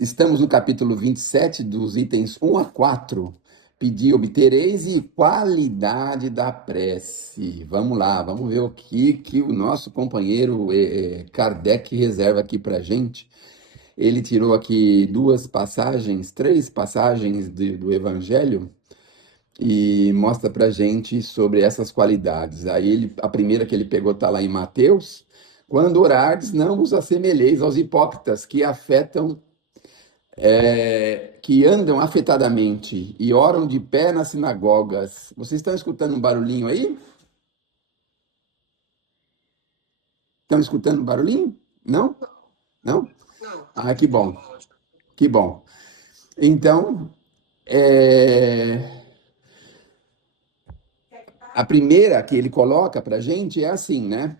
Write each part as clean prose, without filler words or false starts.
Estamos no capítulo 27, dos itens 1 a 4. Pedir, obtereis e qualidade da prece. Vamos lá, vamos ver o que o nosso companheiro Kardec reserva aqui para gente. Ele tirou aqui três passagens do Evangelho e mostra para gente sobre essas qualidades. A primeira que ele pegou está lá em Mateus. Quando orardes, não vos assemelheis aos hipócritas que andam afetadamente e oram de pé nas sinagogas. Vocês estão escutando um barulhinho aí? Estão escutando um barulhinho? Não? Não? Ah, que bom, que bom. Então, é, a primeira que ele coloca para a gente é assim, né?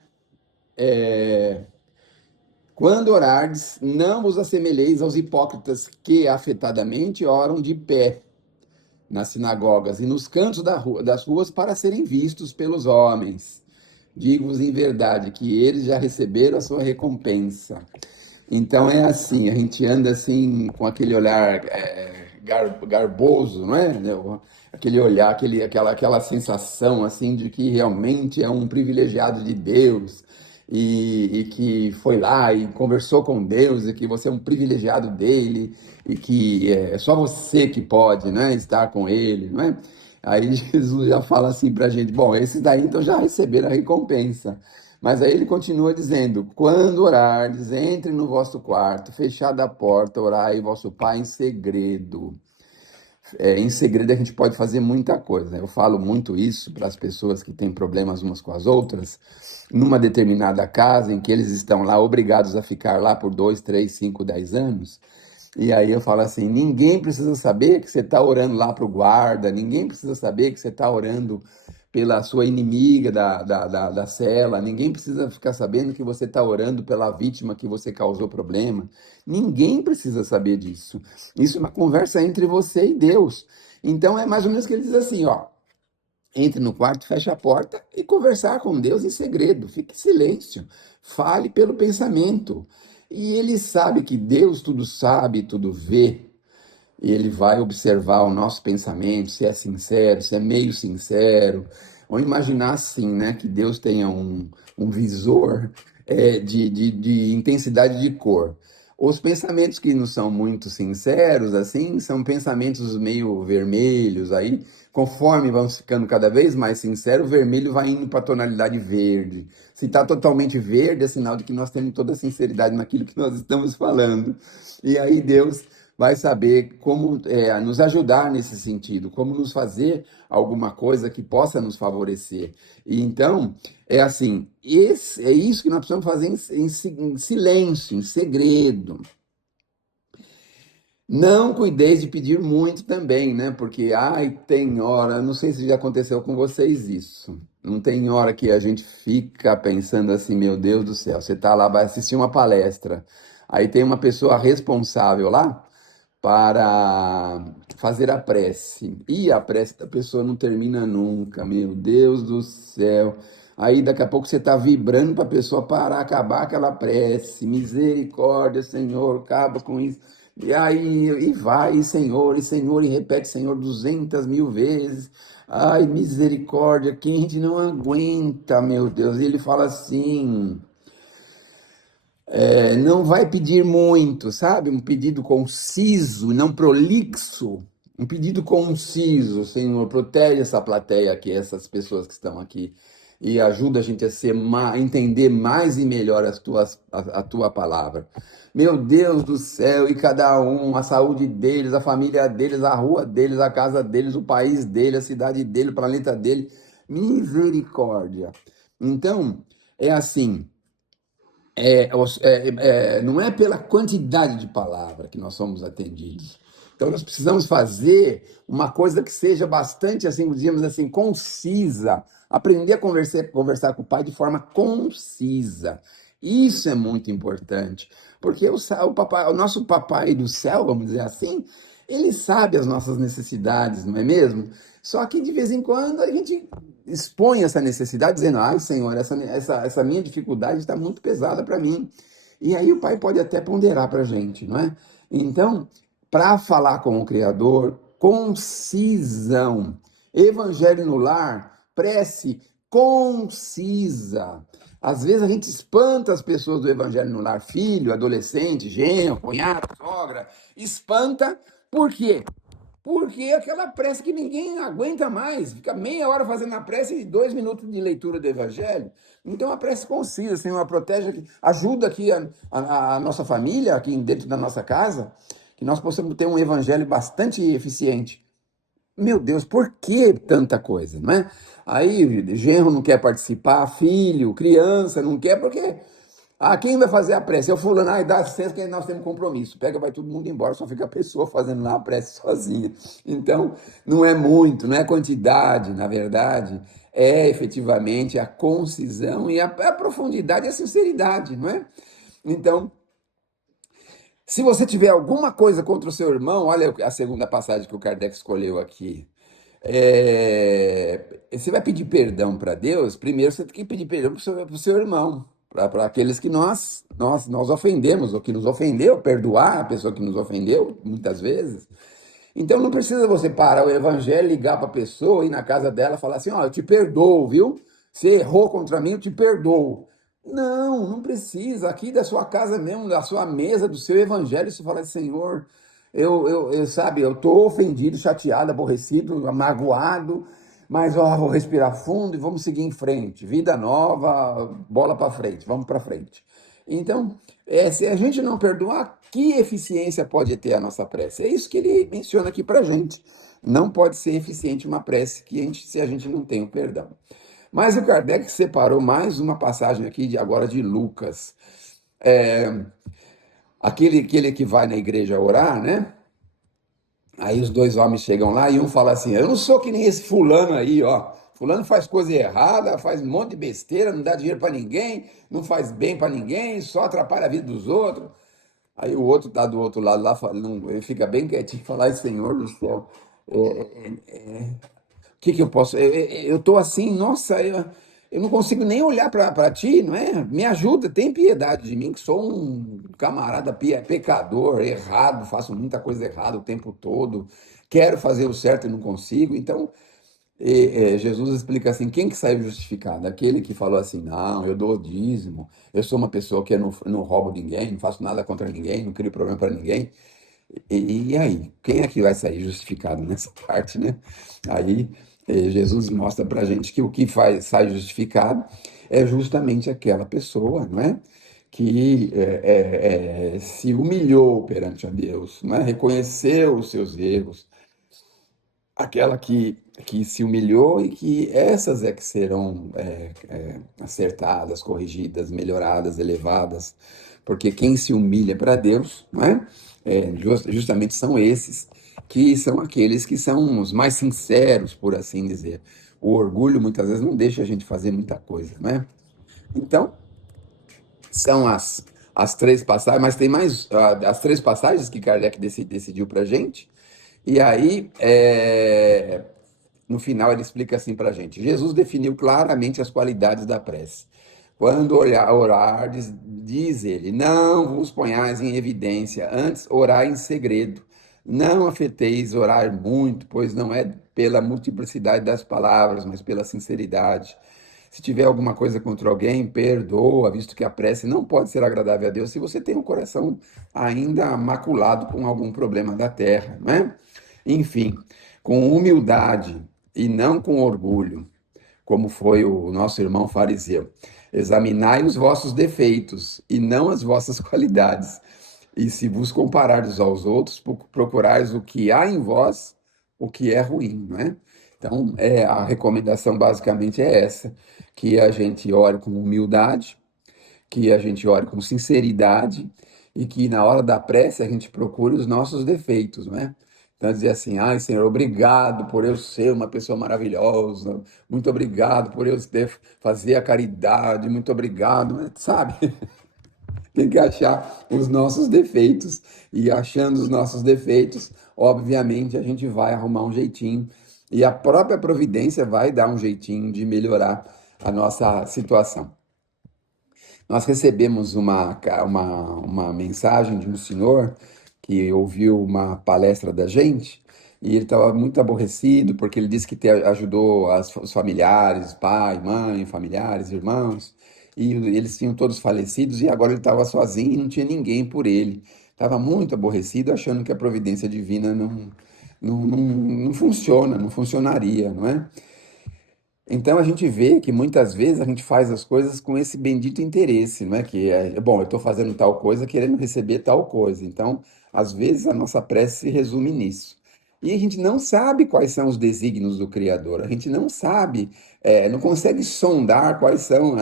Quando orardes, não vos assemelheis aos hipócritas que afetadamente oram de pé nas sinagogas e nos cantos das ruas para serem vistos pelos homens. Digo-vos em verdade que eles já receberam a sua recompensa. Então é assim, a gente anda assim com aquele olhar garboso, não é? Aquele olhar, aquela sensação assim de que realmente é um privilegiado de Deus e que foi lá e conversou com Deus e que você é um privilegiado dele e que é só você que pode, né, estar com ele, não é? Aí Jesus já fala assim para a gente, bom, esses daí então já receberam a recompensa. Mas aí ele continua dizendo: quando orardes, entre no vosso quarto, fechada a porta, orai vosso Pai em segredo. Em segredo a gente pode fazer muita coisa, né? Eu falo muito isso para as pessoas que têm problemas umas com as outras, numa determinada casa em que eles estão lá obrigados a ficar lá por 2, 3, 5, 10 anos. E aí eu falo assim: ninguém precisa saber que você está orando lá para o guarda, ninguém precisa saber que você está orando pela sua inimiga da cela, ninguém precisa ficar sabendo que você está orando pela vítima que você causou problema. Ninguém precisa saber disso. Isso é uma conversa entre você e Deus. Então é mais ou menos o que ele diz assim, ó. Entre no quarto, feche a porta e conversar com Deus em segredo. Fique em silêncio. Fale pelo pensamento. E ele sabe que Deus tudo sabe, tudo vê. E ele vai observar o nosso pensamento, se é sincero, se é meio sincero. Ou imaginar assim, né, que Deus tenha um visor de intensidade de cor. Os pensamentos que não são muito sinceros, assim, são pensamentos meio vermelhos. Aí, conforme vamos ficando cada vez mais sinceros, o vermelho vai indo para a tonalidade verde. Se está totalmente verde, é sinal de que nós temos toda a sinceridade naquilo que nós estamos falando. E aí Deus vai saber como nos ajudar nesse sentido, como nos fazer alguma coisa que possa nos favorecer. E então, é assim, é isso que nós precisamos fazer em silêncio, em segredo. Não cuideis de pedir muito também, né? Porque, ai, tem hora, não sei se já aconteceu com vocês isso. Não tem hora que a gente fica pensando assim, meu Deus do céu, você tá lá, vai assistir uma palestra, aí tem uma pessoa responsável lá para fazer a prece. E a prece da pessoa não termina nunca, meu Deus do céu. Aí daqui a pouco você está vibrando para a pessoa parar, acabar aquela prece. Misericórdia, Senhor, acaba com isso. E aí, e vai, Senhor, e repete Senhor 200 mil vezes. Ai, misericórdia, que a gente não aguenta, meu Deus. E ele fala assim: não vai pedir muito, sabe? Um pedido conciso, não prolixo. Um pedido conciso, Senhor, protege essa plateia aqui, essas pessoas que estão aqui, e ajuda a gente a entender mais e melhor a tua palavra. Meu Deus do céu, e cada um, a saúde deles, a família deles, a rua deles, a casa deles, o país deles, a cidade dele, o planeta dele. Misericórdia. Então, é assim. Não é pela quantidade de palavra que nós somos atendidos. Então, nós precisamos fazer uma coisa que seja bastante, assim, digamos assim, concisa. Aprender a conversar com o Pai de forma concisa. Isso é muito importante, porque o nosso papai do céu, vamos dizer assim, ele sabe as nossas necessidades, não é mesmo? Só que de vez em quando a gente expõe essa necessidade, dizendo: ai, Senhor, essa minha dificuldade está muito pesada para mim. E aí o pai pode até ponderar para a gente, não é? Então, para falar com o Criador, concisão. Evangelho no lar, prece concisa. Às vezes a gente espanta as pessoas do Evangelho no lar, filho, adolescente, genro, cunhado, sogra, espanta, por quê? Porque é aquela prece que ninguém aguenta mais, fica meia hora fazendo a prece e 2 minutos de leitura do Evangelho. Então a prece concisa, Senhor, protege, ajuda aqui a nossa família, aqui dentro da nossa casa, que nós possamos ter um Evangelho bastante eficiente. Meu Deus, por que tanta coisa, não é? Aí, genro não quer participar, filho, criança não quer, porque quem vai fazer a prece? É o fulano, dá licença que nós temos compromisso. Pega, vai todo mundo embora, só fica a pessoa fazendo lá a prece sozinha. Então, não é muito, não é quantidade, na verdade, é efetivamente a concisão e a profundidade e a sinceridade, não é? Então, se você tiver alguma coisa contra o seu irmão, olha a segunda passagem que o Kardec escolheu aqui. Você vai pedir perdão para Deus, primeiro você tem que pedir perdão para o seu irmão, para aqueles que nós ofendemos, ou que nos ofendeu, perdoar a pessoa que nos ofendeu, muitas vezes. Então não precisa você parar o evangelho, ligar para a pessoa, ir na casa dela e falar assim, ó, eu te perdoo, viu? Você errou contra mim, eu te perdoo. Não, não precisa. Aqui da sua casa mesmo, da sua mesa, do seu evangelho, você fala, Senhor, sabe, eu estou ofendido, chateado, aborrecido, magoado, mas ó, vou respirar fundo e vamos seguir em frente. Vida nova, bola para frente, vamos para frente. Então, se a gente não perdoar, que eficiência pode ter a nossa prece? É isso que ele menciona aqui para a gente. Não pode ser eficiente uma prece se a gente não tem o perdão. Mas o Kardec separou mais uma passagem aqui agora de Lucas. Aquele que vai na igreja orar, né? Aí os dois homens chegam lá e um fala assim: eu não sou que nem esse fulano aí, ó. Fulano faz coisa errada, faz um monte de besteira, não dá dinheiro para ninguém, não faz bem para ninguém, só atrapalha a vida dos outros. Aí o outro tá do outro lado lá, ele fica bem quietinho e fala: ai, Senhor do céu, o que que eu posso? Eu tô assim, nossa, eu não consigo nem olhar para ti, não é? Me ajuda, tem piedade de mim, que sou um camarada pecador, errado, faço muita coisa errada o tempo todo, quero fazer o certo e não consigo. Então, Jesus explica assim: quem que saiu justificado? Aquele que falou assim: não, eu dou dízimo, eu sou uma pessoa que eu não roubo ninguém, não faço nada contra ninguém, não crio problema para ninguém. E aí, quem é que vai sair justificado nessa parte, né? Aí Jesus mostra para a gente que o que sai justificado é justamente aquela pessoa, não é? Que se humilhou perante a Deus, não é? Reconheceu os seus erros, aquela que se humilhou e que essas é que serão acertadas, corrigidas, melhoradas, elevadas, porque quem se humilha para Deus, não é? Justamente são esses que são aqueles que são os mais sinceros, por assim dizer. O orgulho muitas vezes não deixa a gente fazer muita coisa, não é? Então, são as três passagens, mas tem mais as três passagens que Kardec decidiu para a gente. E aí, no final, ele explica assim para a gente: Jesus definiu claramente as qualidades da prece. Quando orardes, diz ele, não vos ponhais em evidência, antes orai em segredo. Não afeteis orar muito, pois não é pela multiplicidade das palavras, mas pela sinceridade. Se tiver alguma coisa contra alguém, perdoa, visto que a prece não pode ser agradável a Deus se você tem um coração ainda maculado com algum problema da terra, não é? Enfim, com humildade e não com orgulho, como foi o nosso irmão fariseu. Examinai os vossos defeitos e não as vossas qualidades. E se vos comparardes aos outros, procurais o que há em vós, o que é ruim, não é? Então, a recomendação basicamente é essa, que a gente ore com humildade, que a gente ore com sinceridade e que na hora da prece a gente procure os nossos defeitos, não é? Então, dizer assim: ai, Senhor, obrigado por eu ser uma pessoa maravilhosa, muito obrigado por eu fazer a caridade, muito obrigado, sabe? Tem que achar os nossos defeitos, e achando os nossos defeitos, obviamente a gente vai arrumar um jeitinho, e a própria providência vai dar um jeitinho de melhorar a nossa situação. Nós recebemos uma mensagem de um senhor que ouviu uma palestra da gente e ele estava muito aborrecido porque ele disse que ajudou os familiares, pai, mãe, familiares, irmãos, e eles tinham todos falecidos e agora ele estava sozinho e não tinha ninguém por ele. Estava muito aborrecido, achando que a providência divina não funciona, não funcionaria, não é? Então a gente vê que muitas vezes a gente faz as coisas com esse bendito interesse, não é? Que é, bom, eu estou fazendo tal coisa querendo receber tal coisa. Então, às vezes a nossa prece se resume nisso. E a gente não sabe quais são os desígnios do Criador, a gente não sabe, não consegue sondar quais são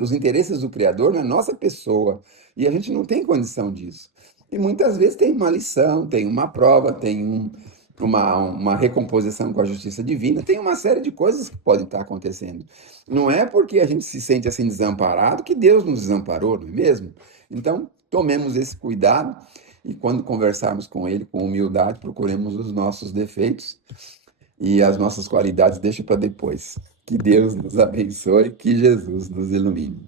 os interesses do Criador na nossa pessoa. E a gente não tem condição disso. E muitas vezes tem uma lição, tem uma prova, tem uma recomposição com a justiça divina, tem uma série de coisas que podem estar acontecendo. Não é porque a gente se sente assim desamparado que Deus nos desamparou, não é mesmo? Então, tomemos esse cuidado e quando conversarmos com Ele com humildade, procuremos os nossos defeitos e as nossas qualidades deixe para depois. Que Deus nos abençoe, que Jesus nos ilumine.